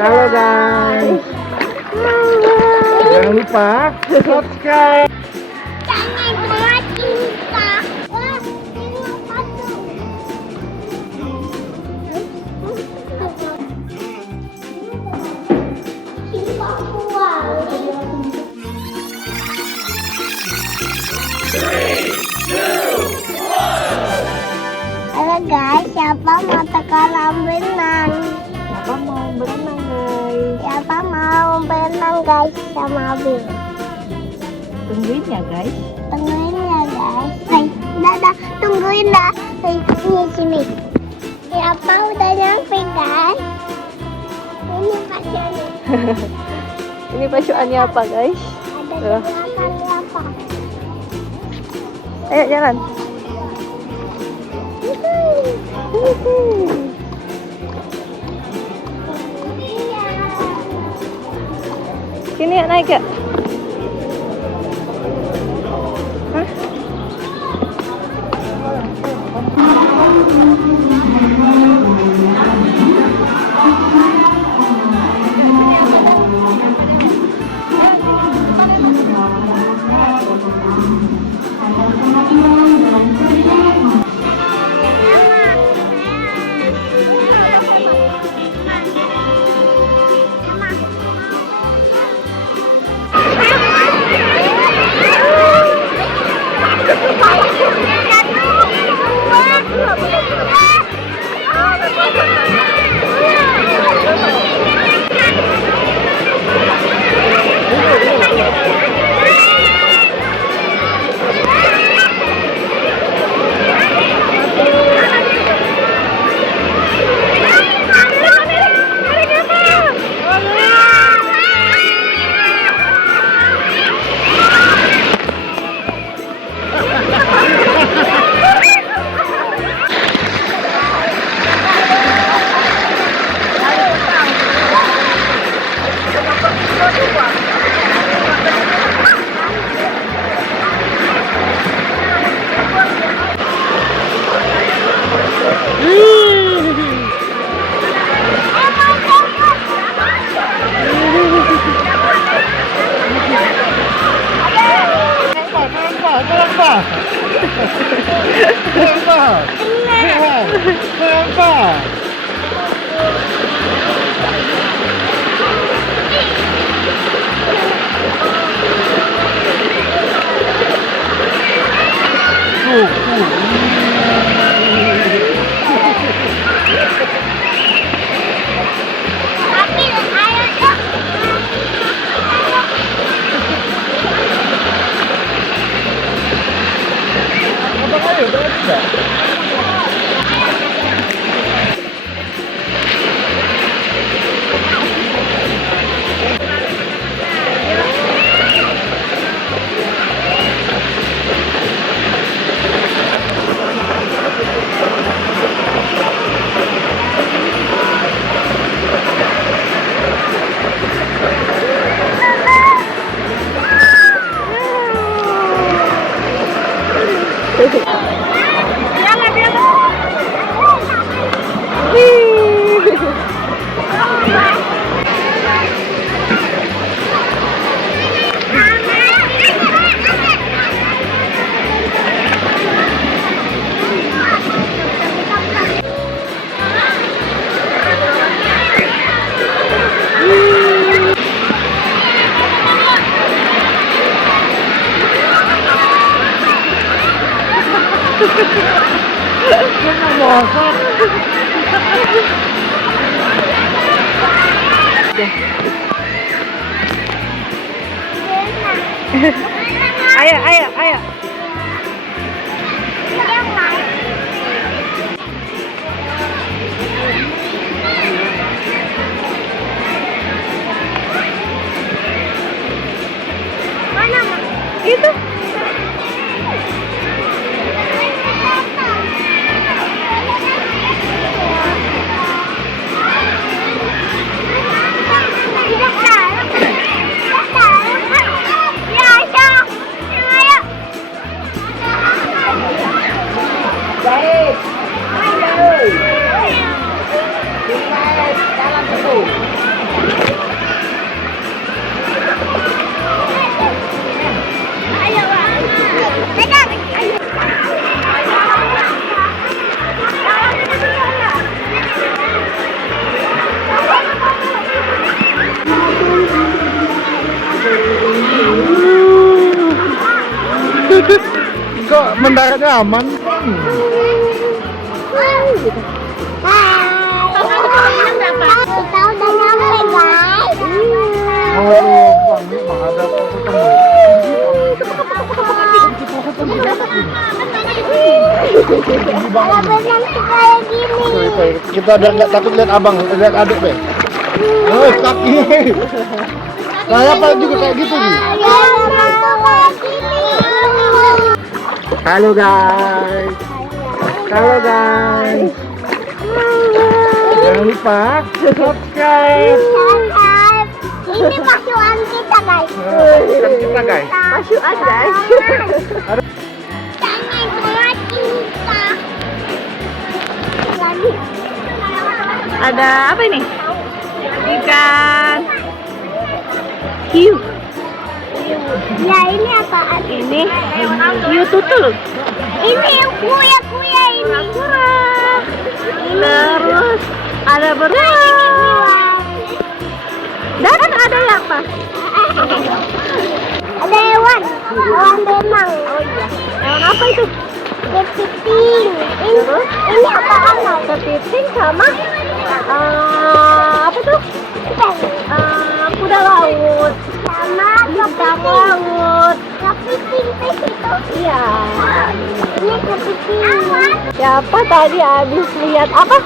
Halo guys. Jangan lupa subscribe. Jangan lupa cinta. Wah, ini apa tuh? Cinta uang. Halo guys, siapa mau kolam renang? Siapa mau berenang guys? Siapa mau berenang guys sama Abi? Tungguin ya guys. Tungguin ya guys. Hai, dadah, tungguin dah. Hai, sini. Siapa udah nyampe guys? Ini pacarnya. Ini pasukannya apa guys? Ada di belakang apa? Ayo jalan. Sini ya, naik ya. Hah? Ayo, ayo, ayo. Mana, Ma? Itu. Tidak tahu. Ya, ayo. Ayo. mendaratnya aman. Kita udah nyampe guys. Oh, Bang, ini mah ada Kalau berenang kayak gini. kita ada nggak takut lihat abang, lihat adik be. Oh, kaki. Saya apa juga kayak gitu nih. Halo guys. Halo guys. Jangan lupa subscribe. Ini pasukan kita guys. Subscribe kita guys. Masyuan guys. Jangan lupa kita. Lagi. Ada apa ini? Ikan hiu. Ya ini apaan? Ini hiu tutul. Ini kuya ini. Terus ada beruang. Dan ada apa? Ada hewan berenang. Oh iya. Hewan apa itu? Kepiting. Ini apaan? Kepiting sama apa tuh? Kuda laut. Sama Bintang laut. kepiting di situ. Iya. Ini kepiting. Siapa tadi habis lihat apa?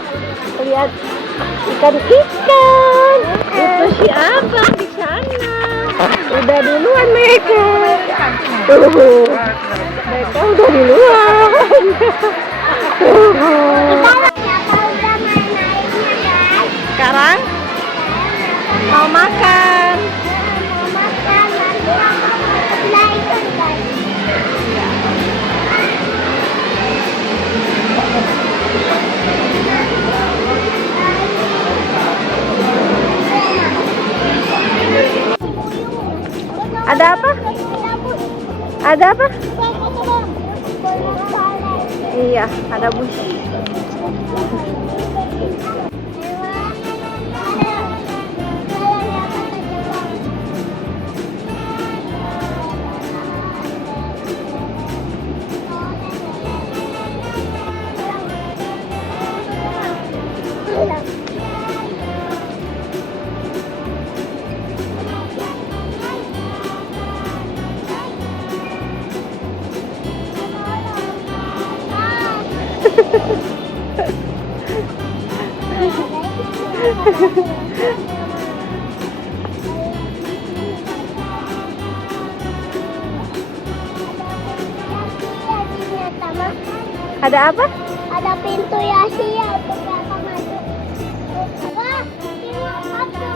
Lihat ikan-ikan. Itu siapa di sana? Udah duluan mereka. Tuh. Mereka udah duluan. Siapa udah main airnya guys? Sekarang mau makan. Makan nanti naikkan guys. Ada apa? Ada apa? Iya, ada bus. Ada apa? Ada pintu Asia untuk kita masuk. Wah, ini satu.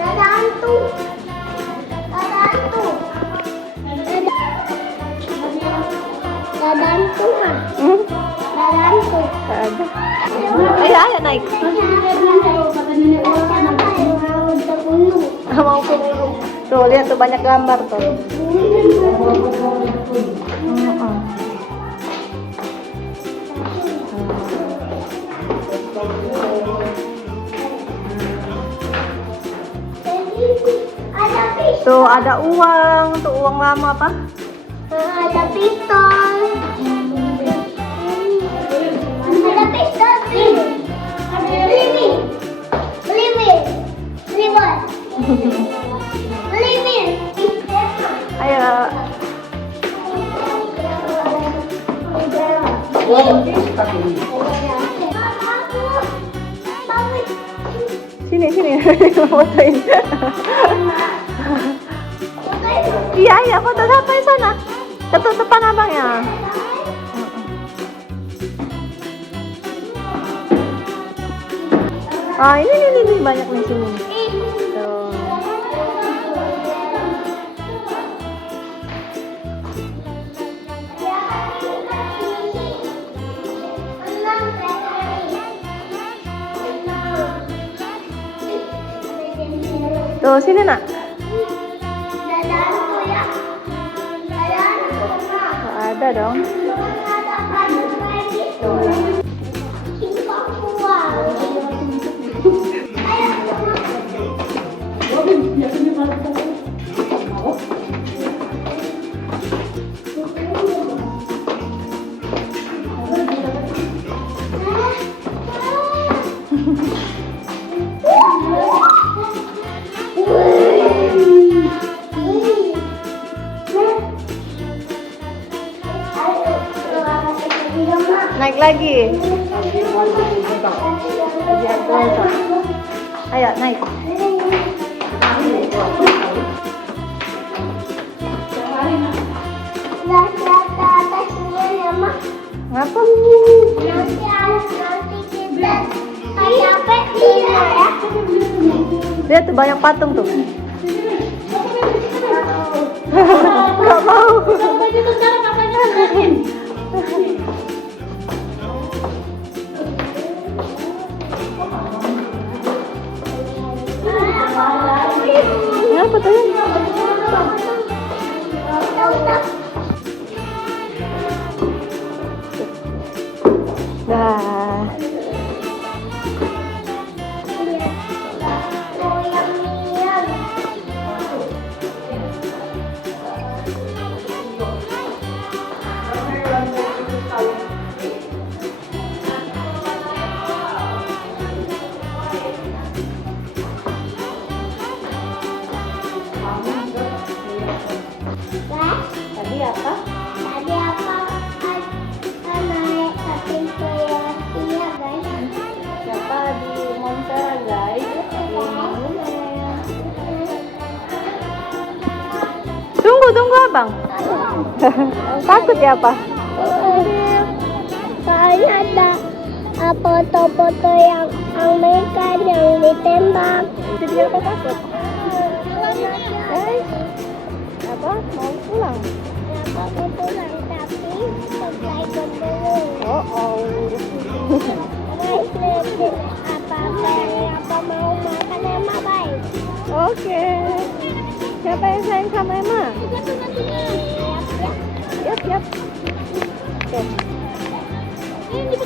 Ada hantu. Ada hantu. Ada hantu kan? Ada hantu. Ada. Ayo naik. Mau ke gunung. Tuh lihat tuh banyak gambar tuh. Ada pisau. Tuh ada uang, tuh uang lama apa? Ada pistol. Ada pistol. Beli. Ayo. Sini fotoin. Iya, iya, foto sampai sana. Ketutupan abangnya. Ah, ini banyak di sini. Tuh. Tuh, sini nak. Ada dong. Naik lagi. Ayo naik. Ngapa? Nanti kita capek ya. Lihat tuh banyak patung tuh. Gak mau. Ngapa tuh? Dah. Tadi apa? Tadi apa? Naik ke pintu ya, iya guys. Siapa di Montera guys? Tunggu abang. Takut ya apa? Soalnya ada foto-foto yang mereka yang ditembak. Jadi apa takut? Guys, apa mau pulang? Aku pulang tapi selesai dulu. Oh. Guys, apa mau makan Emma baik? Oke. Siapa yang sayang sama Emma? Siap. Ini di